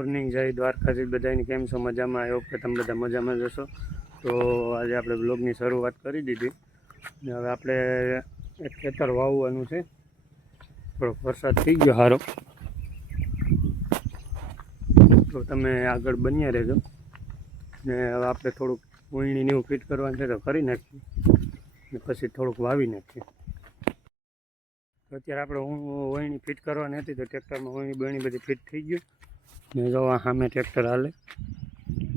Morning જય દ્વારકાજી બધાની કેમ છો? મજામાં? આવ્યો કે તમે બધા મજામાં જશો તો આજે આપણે બ્લોગની શરૂઆત કરી દીધી. ને હવે આપણે એક ખેતર વાવવાનું છે. થોડોક વરસાદ થઈ ગયો સારો તો તમે આગળ બન્યા રહેજો. ને હવે આપણે થોડુંક ઉણીને એવું ફિટ કરવાનું છે તો કરી નાખીએ. ને પછી થોડુંક વાવી નાખીએ. અત્યારે આપણે વહીણી ફિટ કરવાની હતી તો ટ્રેક્ટરમાં વહીણી બહેણી બધી ફિટ થઈ ગયું ને જો આ સામે ટ્રેક્ટર હાલે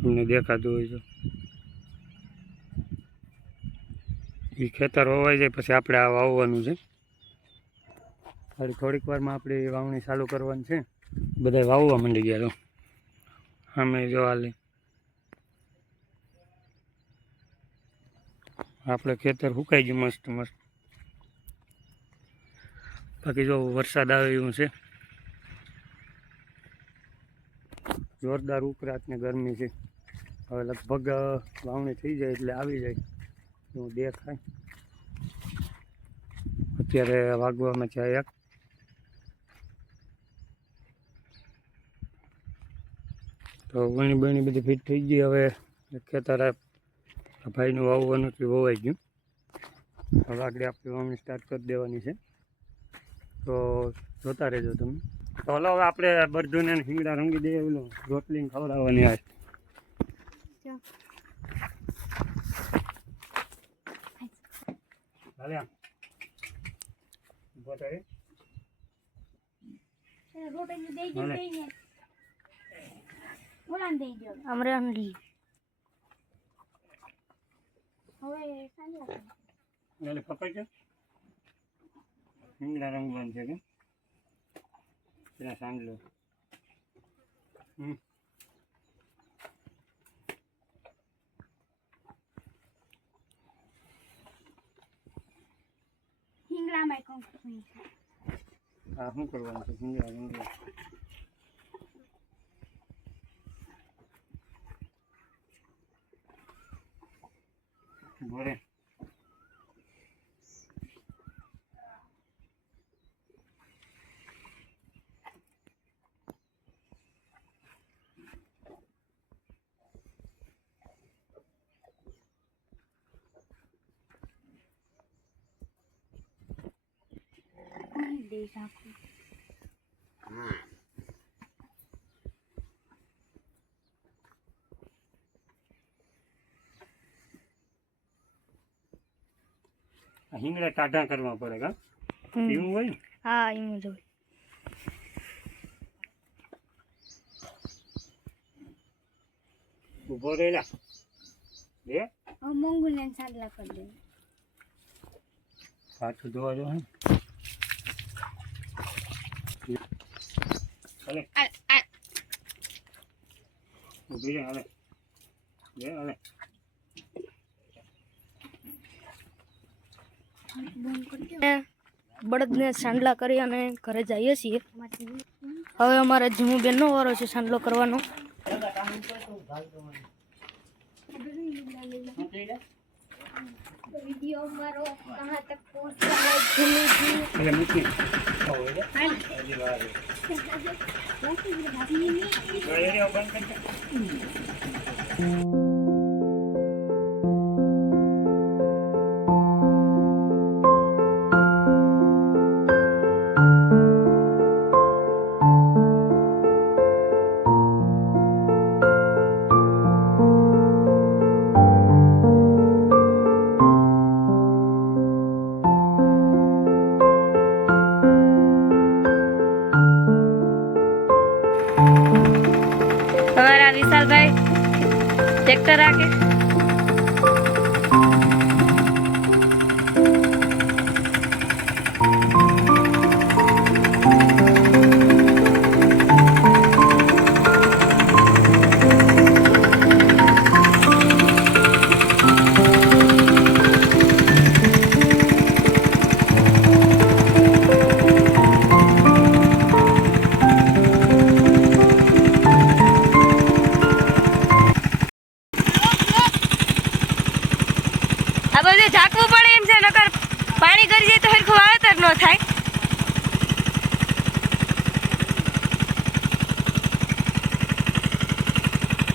તમને દેખાતું હોય છે એ ખેતર હોવાઈ જાય, પછી આપણે આ વાવવાનું છે. ખાલી થોડીક વારમાં આપણે વાવણી ચાલુ કરવાની છે. બધા વાવવા માંડી ગયા તો. સામે જો હાલે. આપણે ખેતર સુકાઈ ગયું મસ્ત મસ્ત. બાકી જો વરસાદ આવે એવું છે. જોરદાર ઉકળાટ ગરમી છે. હવે લગભગ વાવણી થઈ જાય એટલે આવી જાય. એવું દેખાય. અત્યારે વાગવામાં છે એક. તો વણી બણી બધી ફિટ થઈ ગઈ. હવે ખેતર ભાઈનું વાવવાનું છે, વવાઈ ગયું. હવે આગળ આપણે વાવણી સ્ટાર્ટ કરી દેવાની છે. તો જોતા રહેજો તમે. તો હલો હવે આપણે બરધુને હિંગડા રંગી દઈએ ઓલું રોટલી ખવડાવવાની આ હાલે આમ. ઊભો થાય હાલે. અમરેલી એટલે પકડ છે હિંગડા રંગવાનું છે કે? પેલા સાંડલો હમ આ શું કરવાનું છે હિંગડા રંગવા બોરે આ હિંગડા ટાઢા કરવા પડે કા? એવું હોય ને? હા એવું જ હોય. ઊભો રહેલા. બે. મંગુને સાદલા કરી દે પાછું ધોવા જો હે હાલે ઊભી રહે હાલે બે હાલે બળદને સાંડલા કરી અને ઘરે જઈએ છીએ. હવે અમારે જીમુબેનનો વારો છે સાંડલો કરવાનો. એટલે મૂકી આવો એટલે. હજી વાર છે. તો એરિયા બંધ કરી દે. રાખે. આ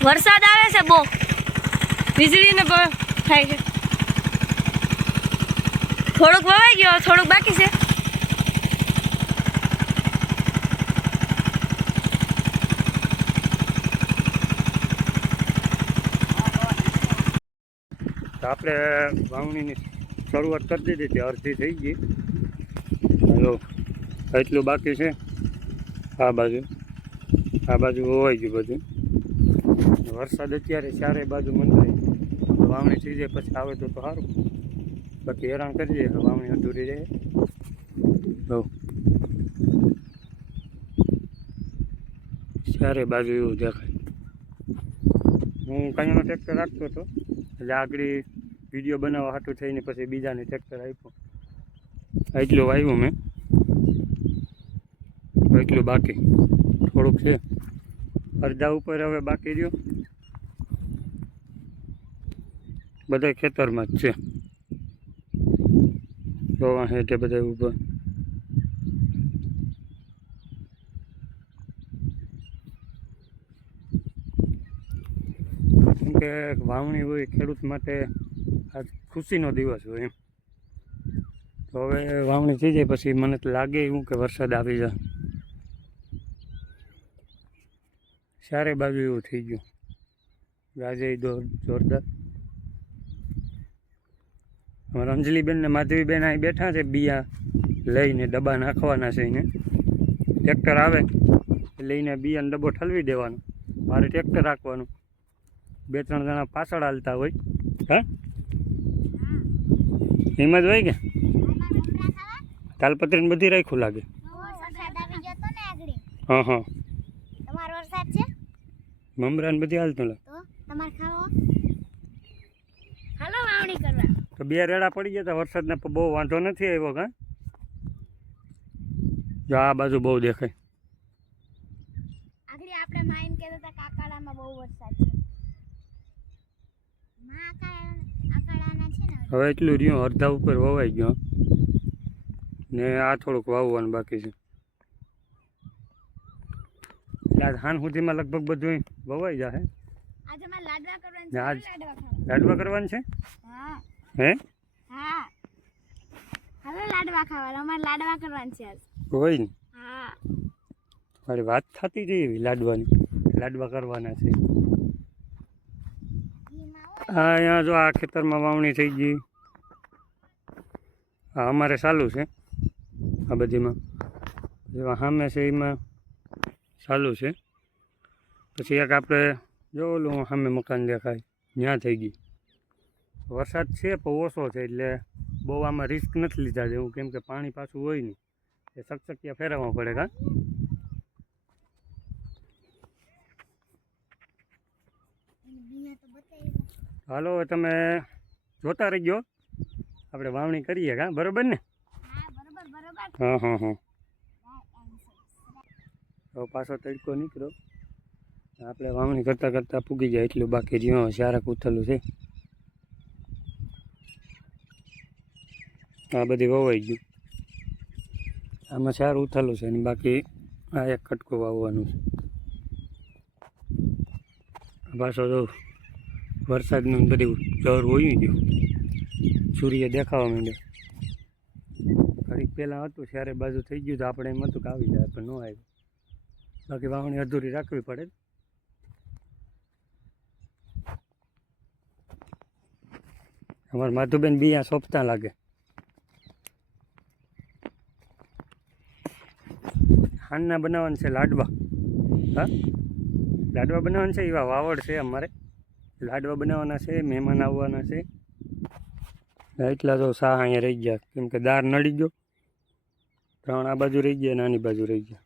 વરસાદ આવે છે બહુ. વીજળીને થાય છે. થોડુંક વવાઈ ગયો થોડુંક બાકી છે. આપણે વાવણીની શરૂઆત કરી દીધી હતી, અડધી થઈ ગઈ. હલો, એટલું બાકી છે. આ બાજુ આ બાજુ હોવાઈ ગયું બધું. વરસાદ અત્યારે ચારે બાજુ મંડાય વાવણી થઈ જાય પછી આવે તો તો સારું. બાકી હેરાન કરી દે વાવણી અધૂરી રહે. હો ચારે બાજુ એવું દેખાય. હું કંઈનો ટ્રેક્ટર રાખતો હતો. એટલે આગળ વીડિયો બનાવવા હાટું થઈને પછી બીજાને ટ્રેક્ટર આપ્યું. એટલું વાવ્યું મેં. એટલું બાકી. થોડુંક છે. અડધા ઉપર હવે બાકી રહ્યું. બધા ખેતરમાં જ છે. જોવા હેઠે બધા ઊભા કેમ કે વાવણી હોય ખેડૂત માટે આ ખુશીનો દિવસ હોય એમ. તો હવે વાવણી થઈ જાય પછી મને તો લાગે એવું કે વરસાદ આવી જાય. ચારે બાજુ એવું થઈ ગયું. દોર જોરદાર અમારા અંજલિબેન ને માધવીબેન અહીં બેઠા છે બિયા લઈને ડબ્બા નાખવાના છે એને. ટ્રેક્ટર આવે લઈને બિયાનો ડબ્બો ઠલવી દેવાનો. મારે ટ્રેક્ટર રાખવાનું. બે ત્રણ જણા પાછળ હાલતા હોય. હા? હિંમત હોય કે તાલપત્રીને બધી રાખ્યું લાગે. હા હા. મમરા ને બધી હાલતું લાગે તો તમારે ખાવો હાલો વાવણી કરવા તો બે રેડા પડી ગયા હતા વરસાદને બહુ વાંધો નથી આવ્યો કાં જો આ બાજુ બહુ દેખાય. આગળ આપણે માઈન કહેતા હતા કાકાડામાં બહુ વરસાદ છે. માં આકાડાના છે ને હવે એટલું રહ્યું અડધા ઉપર વવાઈ ગયો. ને આ થોડુંક વાવવાનું બાકી છે. હાન સુધીમાં લગભગ બધું વવાઈ જશે આજે લાડવા કરવાના છે લાડવા કરવાનું છે? હા. હે? હા. હવે લાડવા ખાવા અમારે લાડવા કરવાના છે આજ. હોય ને? હા. મારી વાત થતી હતી એવી લાડવાની. લાડવા કરવાના છે. હા અહીંયા જો આ ખેતરમાં વાવણી થઈ ગઈ. હા અમારે ચાલુ છે. આ બધીમાં. સામે છે એમાં ચાલુ છે. પછી એક આપણે જો ઓલું સામે મકાન દેખાય. ત્યાં થઈ ગઈ. વરસાદ છે પણ ઓછો છે, એટલે બહુ આમાં રિસ્ક નથી લીધા જેવું, કેમ કે પાણી પાછું હોય નહીં. એ સકસકિયા ફેરવવા પડે કાં તો હાલો તમે જોતા રહી ગયો આપણે વાવણી કરીએ કા બરોબર ને? હા હા હા. હવે પાછો તડકો નીકળ્યો. આપણે વાવણી કરતાં કરતાં પૂગી જાય, એટલું બાકી રહ્યું. શારક ઉથલું છે. આ બધી વવાઈ ગયું. આમાં ચાર ઉથલું છે અને બાકી આ એક કટકો વાવવાનું છે. પાછો જો વરસાદનું બધું જોર હોય ગયું. સૂર્ય દેખાવા માંડ્યો. ઘડીક પહેલાં હતું, ત્યારે બાજુ થઈ ગયું તો આપણે એમ હતું કે આવી જાય, પણ ન આવ્યું. બાકી વાવણી અધૂરી રાખવી પડે અમારે માધુબેન બી આ સોંપતા લાગે. હાનના બનાવવાના છે લાડવા. હા? લાડવા બનાવવાના છે? એવા વાવડ છે અમારે. લાડવા બનાવવાના છે, મહેમાન આવવાના છે. એટલા તો શાહ અહીંયા રહી ગયા. કેમ કે દાર નડી ગયો. ત્રણ આ બાજુ રહી ગયા, નાની બાજુ રહી ગયા.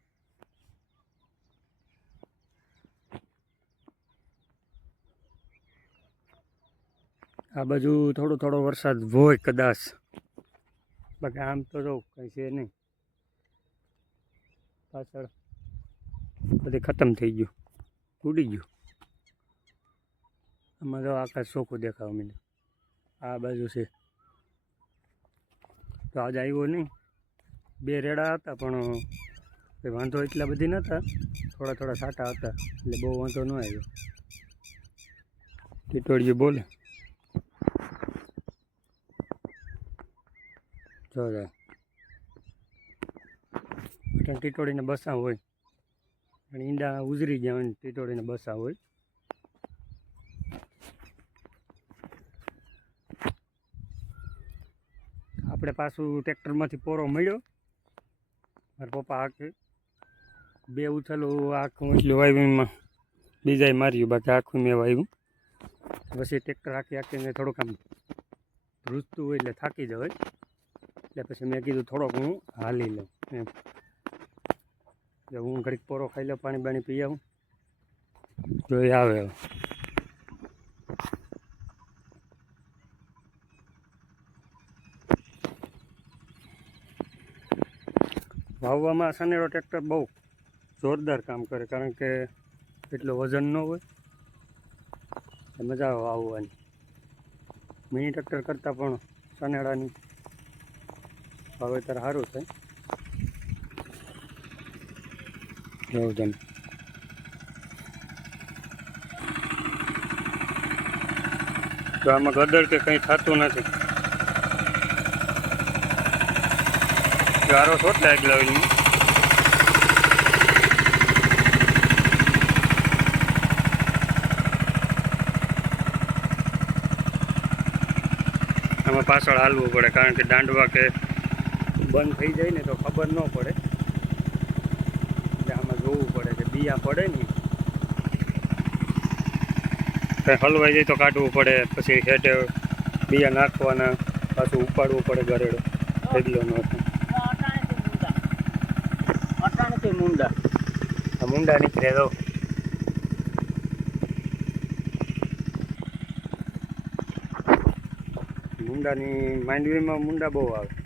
આ બાજુ થોડો થોડો વરસાદ હોય કદાચ. બાકી આમ તો જો કંઈ છે નહીં. પાછળ. બધી ખતમ થઈ ગયું. ઉડી ગયું. આમાં તો આકાશ ચોખ્ખું દેખાવા માંડ્યું. આ બાજુ છે. તો આજે આવ્યો નહીં. બે રેડા હતા, પણ વાંધો એટલા બધી નહોતા. થોડા થોડા સાટા હતા, એટલે બહુ વાંધો ન આવ્યો. ટીટોળીએ બોલે. જો. જાય ટીટોળીને બસા હોય. અને ઈંડા ઉજરી ગયા હોય ટીટોળીને બસા હોય. આપણે પાછું ટ્રેક્ટરમાંથી પોરો મળ્યો. મારા પપ્પા હાકે. બે ઉથલો આખું એટલું વાવ્યુંમાં બીજાએ માર્યું, બાકી આખું મેં વાવ્યું પછી ટ્રેક્ટર આખી આખીને થોડુંક આમ રૂચતું હોય એટલે થાકી જવાય. એટલે પછી મેં કીધું થોડોક હું હાલી લઉં એમ. એટલે હું ઘડીક પોરો ખાઈ લઉં પાણી બાણી પી આવું. જોઈ આવે વાવવામાં સનેરો ટ્રેક્ટર બહુ જોરદાર કામ કરે, કારણ કે એટલું વજન ન હોય. મજા આવે વાવવાની. મિની ટ્રેક્ટર કરતાં પણ સનેડાની વાવેતર સારું છે એવું તમે તો આમાં ગદર કે કંઈ થતું નથી. ગારો શોટ લાગી લાવેલી આમાં પાછળ હાલવું પડે, કારણ કે દાંડવા કે બંધ થઈ જાય ને તો ખબર ન પડે. જોવું પડે કે બિયા પડે ને કંઈ હલવાઈ જાય તો કાઢવું પડે પછી હેઠે બિયા નાખવાના પાછું ઉપાડવું પડે ગરેડો ઢગલો નો મુંડા. મુંડા નીકળે તો. મુંડાની માંડવીમાં મુંડા બહુ આવે.